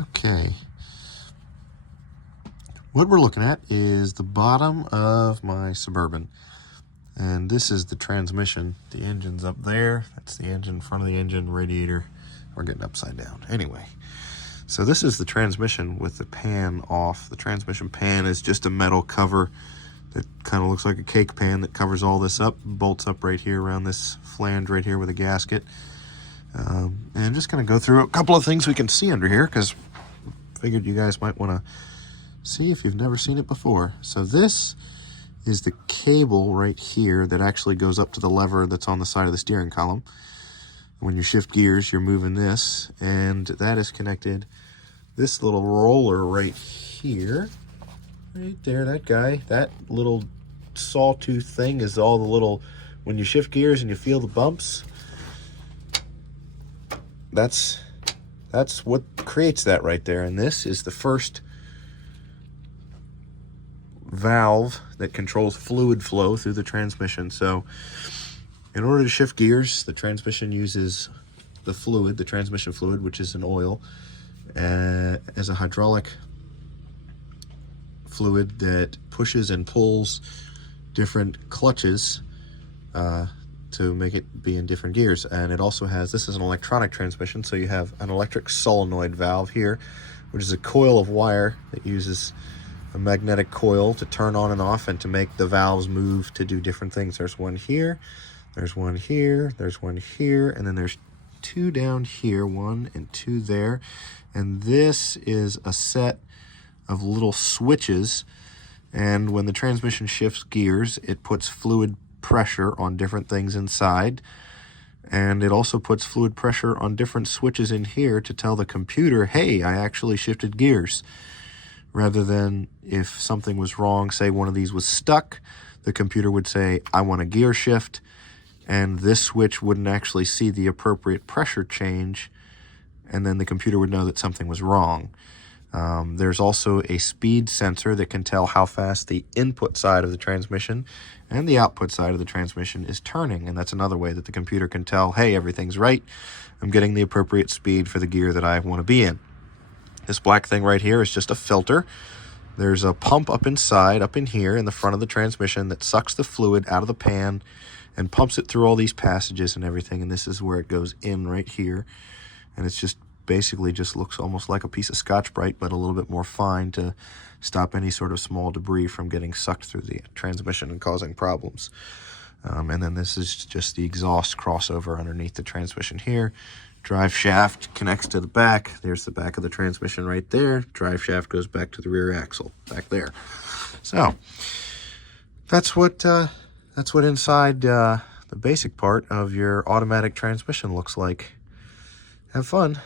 Okay. What we're looking at is the bottom of my Suburban. And this is the transmission. The engine's up there. That's the engine, front of the engine, radiator. We're getting upside down. Anyway, so this is the transmission with the pan off. The transmission pan is just a metal cover that kind of looks like a cake pan that covers all this up, bolts up right here around this flange right here with a gasket. And I'm just going to go through a couple of things we can see under here because I figured you guys might want to see if you've never seen it before. So this is the cable right here that actually goes up to the lever that's on the side of the steering column. When you shift gears, you're moving this, and that is connected. This little roller right here, right there, that guy, that little sawtooth thing is all the little, when you shift gears and you feel the bumps, that's what creates that right there. And this is the first valve that controls fluid flow through the transmission. So in order to shift gears, the transmission uses the fluid, the transmission fluid, which is an oil, as a hydraulic fluid that pushes and pulls different clutches to make it be in different gears. And it also has, this is an electronic transmission, so you have an electric solenoid valve here, which is a coil of wire that uses a magnetic coil to turn on and off and to make the valves move to do different things. There's one here, there's one here, there's one here, and then there's two down here, one and two there. And this is a set of little switches, and when the transmission shifts gears, it puts fluid pressure on different things inside, and it also puts fluid pressure on different switches in here to tell the computer, hey, I actually shifted gears. Rather than if something was wrong, say one of these was stuck, the computer would say, I want a gear shift, and this switch wouldn't actually see the appropriate pressure change, and then the computer would know that something was wrong. There's also a speed sensor that can tell how fast the input side of the transmission and the output side of the transmission is turning, and that's another way that the computer can tell, hey, everything's right, I'm getting the appropriate speed for the gear that I want to be in. This black thing right here is just a filter. There's a pump up inside, up in here in the front of the transmission that sucks the fluid out of the pan and pumps it through all these passages and everything, and this is where it goes in right here. And it's just basically just looks almost like a piece of Scotch-Brite, but a little bit more fine to stop any sort of small debris from getting sucked through the transmission and causing problems. And then this is just the exhaust crossover underneath the transmission here. Drive shaft connects to the back. There's the back of the transmission right there. Drive shaft goes back to the rear axle back there. So that's what inside the basic part of your automatic transmission looks like. Have fun.